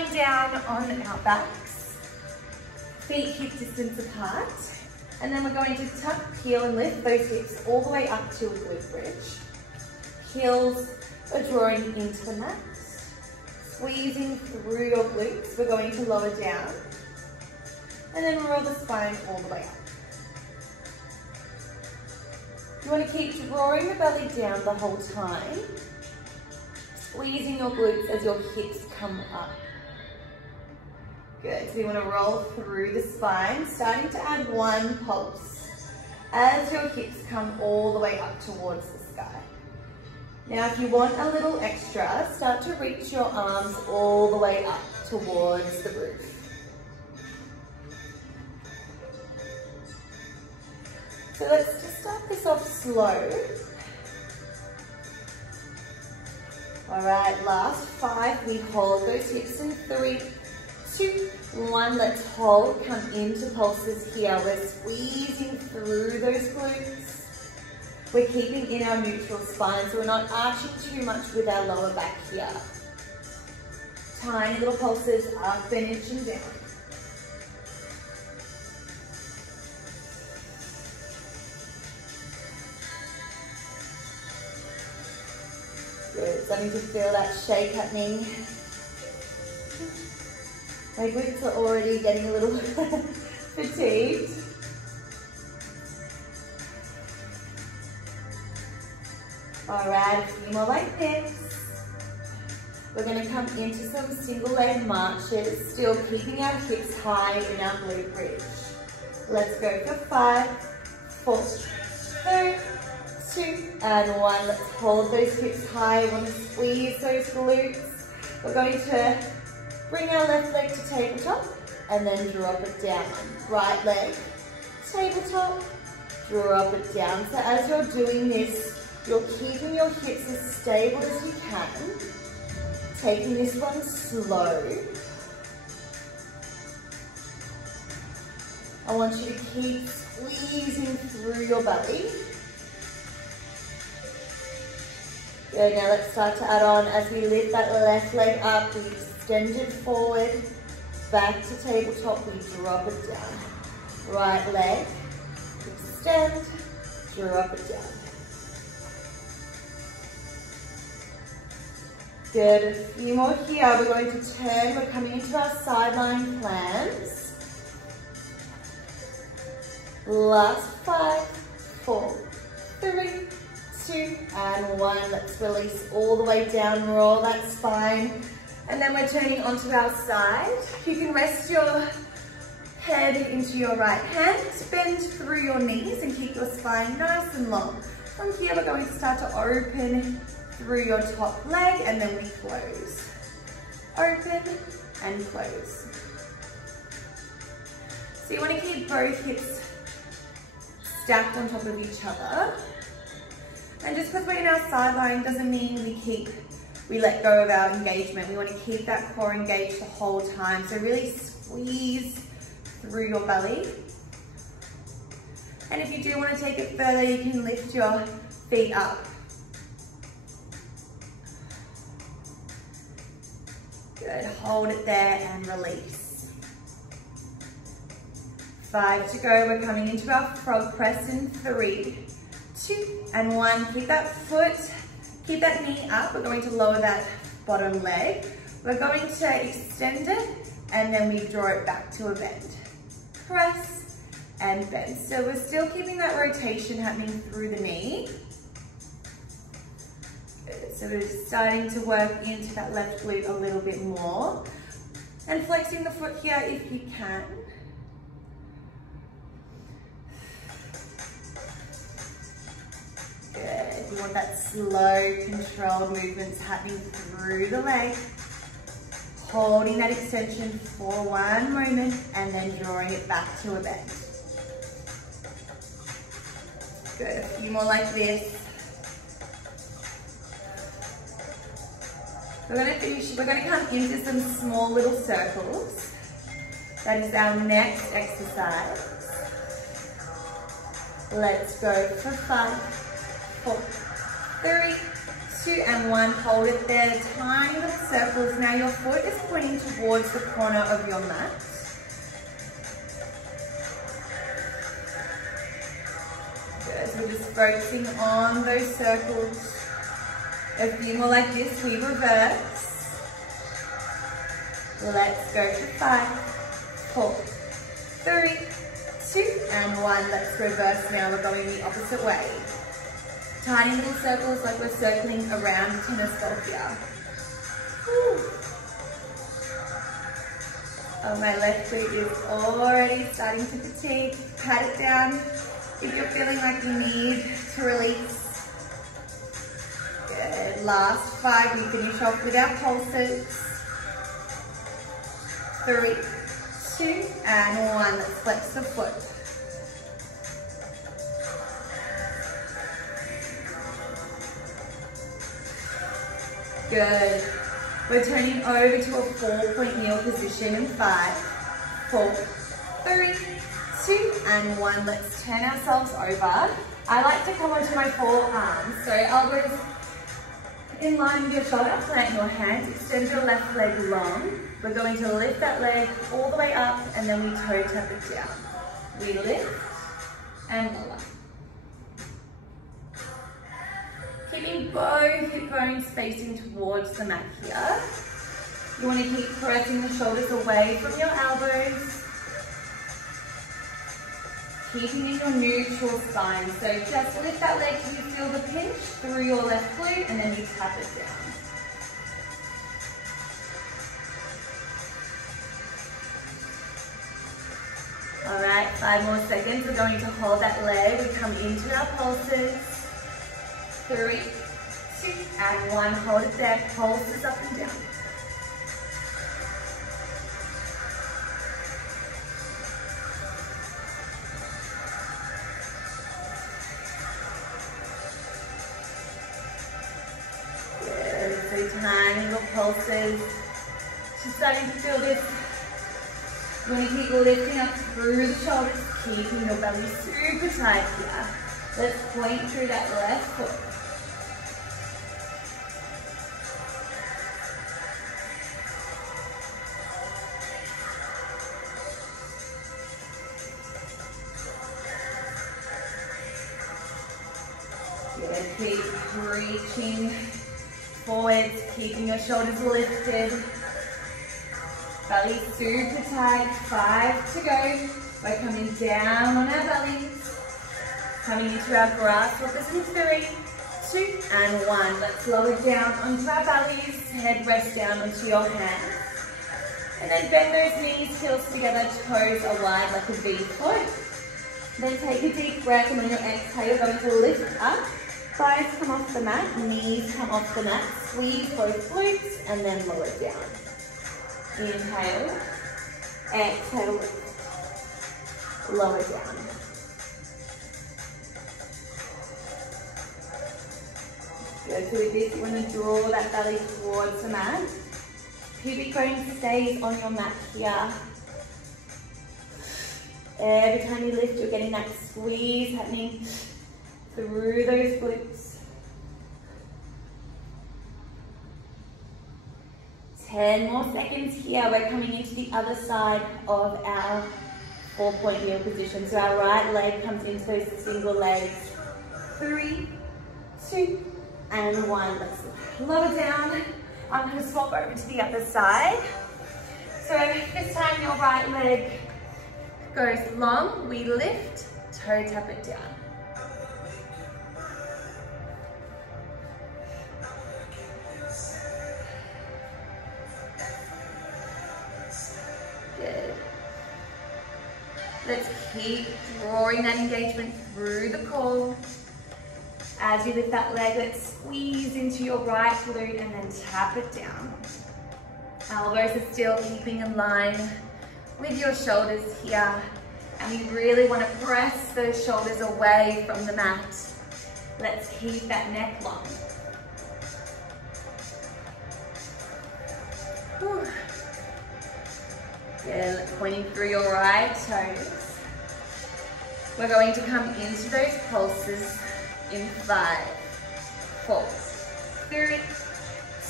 lying down on our backs, feet hip distance apart, and then we're going to tuck, peel and lift those hips all the way up to a glute bridge. Heels are drawing into the mat, squeezing through your glutes. We're going to lower down, and then roll the spine all the way up. You want to keep drawing the belly down the whole time, squeezing your glutes as your hips come up. Good, so you want to roll through the spine, starting to add one pulse as your hips come all the way up towards the sky. Now if you want a little extra, start to reach your arms all the way up towards the roof. So let's just start this off slow. All right, last 5, we hold those hips in 3, 2, 1, let's hold, come into pulses here. We're squeezing through those glutes. We're keeping in our neutral spine, so we're not arching too much with our lower back here. Tiny little pulses up and inch and down. Good, starting to feel that shake happening. My glutes are already getting a little fatigued. All right, a few more like this. We're going to come into some single leg marches, still keeping our hips high in our glute bridge. Let's go for 5, 4, 3, 2, and 1. Let's hold those hips high. We want to squeeze those glutes. We're going to bring our left leg to tabletop and then drop it down. Right leg, tabletop, drop it down. So as you're doing this, you're keeping your hips as stable as you can, taking this one slow. I want you to keep squeezing through your belly. Good, now let's start to add on as we lift that left leg up, we extend it forward, back to tabletop, we drop it down. Right leg, extend, drop it down. Good, a few more here. We're going to turn, we're coming into our sideline plants. Last 5, 4, 3, 2, and 1. Let's release all the way down, roll that spine. And then we're turning onto our side. You can rest your head into your right hand, bend through your knees and keep your spine nice and long. From here, we're going to start to open through your top leg and then we close. Open and close. So you want to keep both hips stacked on top of each other. And just because we're in our sideline doesn't mean we let go of our engagement. We want to keep that core engaged the whole time. So really squeeze through your belly. And if you do want to take it further, you can lift your feet up. Good, hold it there and release. 5 to go, we're coming into our frog press in 3, 2, and 1. Keep that foot, keep that knee up. We're going to lower that bottom leg. We're going to extend it and then we draw it back to a bend. Press and bend. So we're still keeping that rotation happening through the knee. Good. So we're starting to work into that left glute a little bit more. And flexing the foot here if you can. Good. We want that slow, controlled movements happening through the leg. Holding that extension for one moment and then drawing it back to a bend. Good, a few more like this. We're going to finish, we're going to come into some small little circles. That is our next exercise. Let's go for 5, 4, 3, 2, and 1. Hold it there. Tiny little circles. Now your foot is pointing towards the corner of your mat. Good. We're just focusing on those circles. A few more like this. We reverse. Let's go to 5, 4, 3, 2, and 1. Let's reverse now. We're going the opposite way. Tiny little circles like we're circling around a tennis ball here. Whew. Oh, my left glute is already starting to fatigue. Pat it down if you're feeling like you need to release. Good. Last 5. We finish off with our pulses. 3, 2, and 1. Let's flex the foot. Good. We're turning over to a 4-point kneel position in 5, 4, 3, 2, and 1. Let's turn ourselves over. I like to come onto my forearms. So elbows in line with your shoulder, plant your hands, extend your left leg long. We're going to lift that leg all the way up and then we toe tap it down. We lift and lower. Keeping both hip bones facing towards the mat here. You want to keep pressing the shoulders away from your elbows. Keeping in your neutral spine. So just lift that leg till you feel the pinch through your left glute and then you tap it down. All right, 5 more seconds. We're going to hold that leg. We come into our pulses. 3, 2, and 1. Hold it there. Pulses up and down. Good. So tiny little pulses. Just starting to feel this. You want to keep lifting up through the shoulders, keeping your belly super tight here. Let's point through that left foot. Good. Keep reaching forwards, keeping your shoulders lifted. Belly super tight. 5 to go. We're coming down on our bellies. Coming into our grasshoppers in 3, 2, and 1. Let's lower down onto our bellies. Head rest down onto your hands. And then bend those knees, heels together, toes are wide like a V float. Then take a deep breath, and on your exhale, you're going to lift up. Thighs come off the mat, knees come off the mat. Squeeze both glutes, and then lower down. Inhale, exhale, lift. Lower down. Good. So with this, you want to draw that belly towards the mat. Pubic bone stays on your mat here. Every time you lift, you're getting that squeeze happening through those glutes. 10 more seconds here. We're coming into the other side of our 4-point kneel position. So our right leg comes into those single legs. 3, 2, and 1. Let's lower down. I'm going to swap over to the other side. So this time your right leg goes long. We lift, toe tap it down. Good. Let's keep drawing that engagement through the core. As you lift that leg, let's squeeze into your right glute and then tap it down. Elbows are still keeping in line with your shoulders here. And we really want to press those shoulders away from the mat. Let's keep that neck long. Whew. Good, pointing through your right toes. We're going to come into those pulses in 5, 4, 3,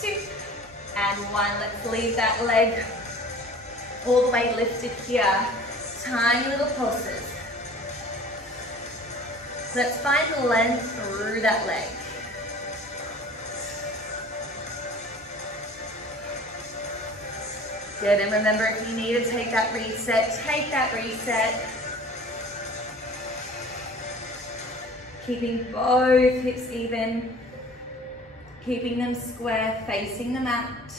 2, and 1. Let's leave that leg all the way lifted here. Tiny little pulses. Let's find length through that leg. Good, and remember, if you need to take that reset, take that reset. Keeping both hips even, keeping them square, facing the mat.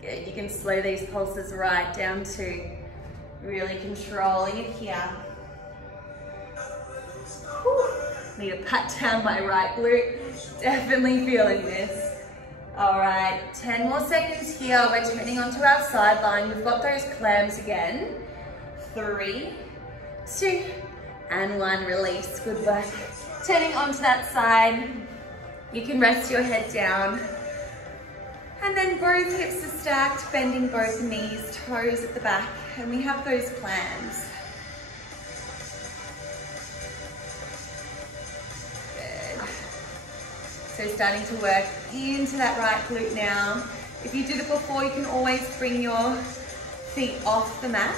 Good, you can slow these pulses right down to really controlling it here. Whew. Need to pat down my right glute. Definitely feeling this. All right, 10 more seconds here. We're turning onto our side line. We've got those clams again. 3, 2, and 1. Release. Good work. Turning onto that side. You can rest your head down. And then both hips are stacked, bending both knees, toes at the back, and we have those clams. Good. So starting to work into that right glute now. If you did it before, you can always bring your feet off the mat.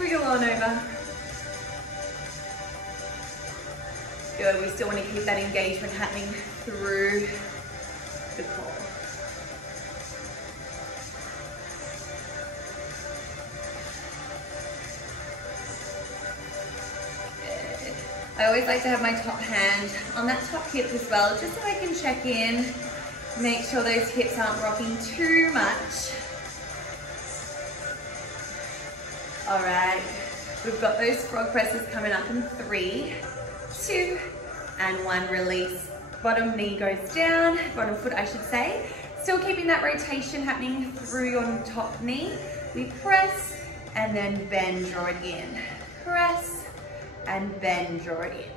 Wiggle on over. Good, we still want to keep that engagement happening through the core. Good. I always like to have my top hand on that top hip as well, just so I can check in, make sure those hips aren't rocking too much. All right, we've got those frog presses coming up in 3, 2, and 1. Release. Bottom knee goes down, bottom foot I should say. Still keeping that rotation happening through your top knee. We press and then bend, draw it in. Press and bend, draw it in.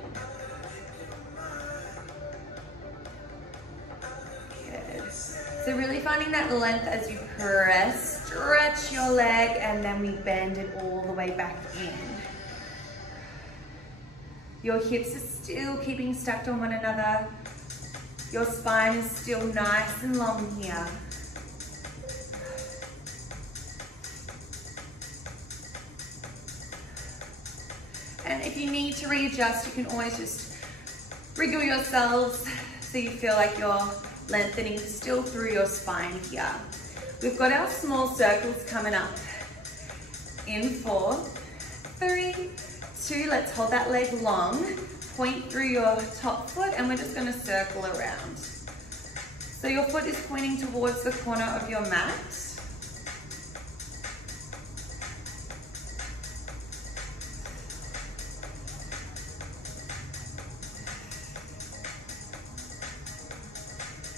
Good. So really finding that length as you press, stretch your leg, and then we bend it all the way back in. Your hips are still keeping stacked on one another. Your spine is still nice and long here. And if you need to readjust, you can always just wriggle yourselves so you feel like you're lengthening still through your spine here. We've got our small circles coming up in 4, 3, 2, let's hold that leg long. Point through your top foot and we're just going to circle around. So your foot is pointing towards the corner of your mat.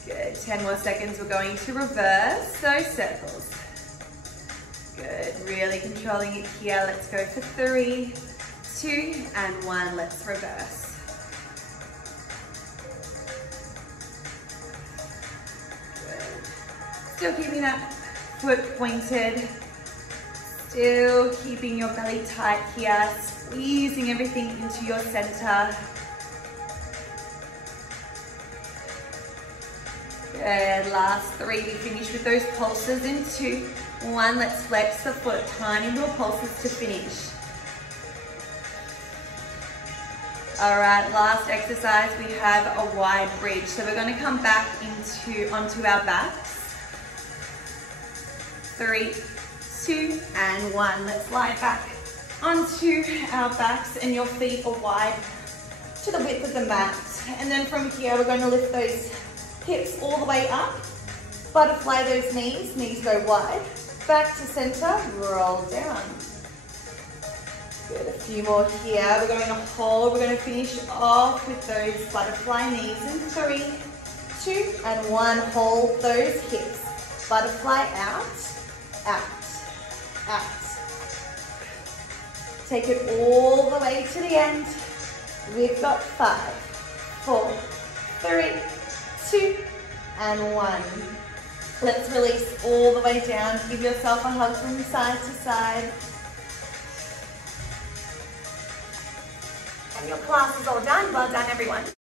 Good, 10 more seconds. We're going to reverse those circles. Good, really controlling it here. Let's go for 3, 2, and 1. Let's reverse. Still keeping that foot pointed, still keeping your belly tight here, squeezing everything into your center. Good, last 3, we finish with those pulses in 2, 1, let's flex the foot, tiny little pulses to finish. All right, last exercise, we have a wide bridge. So we're gonna come back onto our backs. 3, 2, and 1. Let's lie back onto our backs and your feet are wide to the width of the mat. And then from here, we're going to lift those hips all the way up. Butterfly those knees, knees go wide. Back to center, roll down. Good, a few more here. We're going to hold, we're going to finish off with those butterfly knees in 3, 2, and 1. Hold those hips. Butterfly out. Out, out. Take it all the way to the end. We've got 5, 4, 3, 2, and 1. Let's release all the way down. Give yourself a hug from side to side. And your class is all done. Well done, everyone.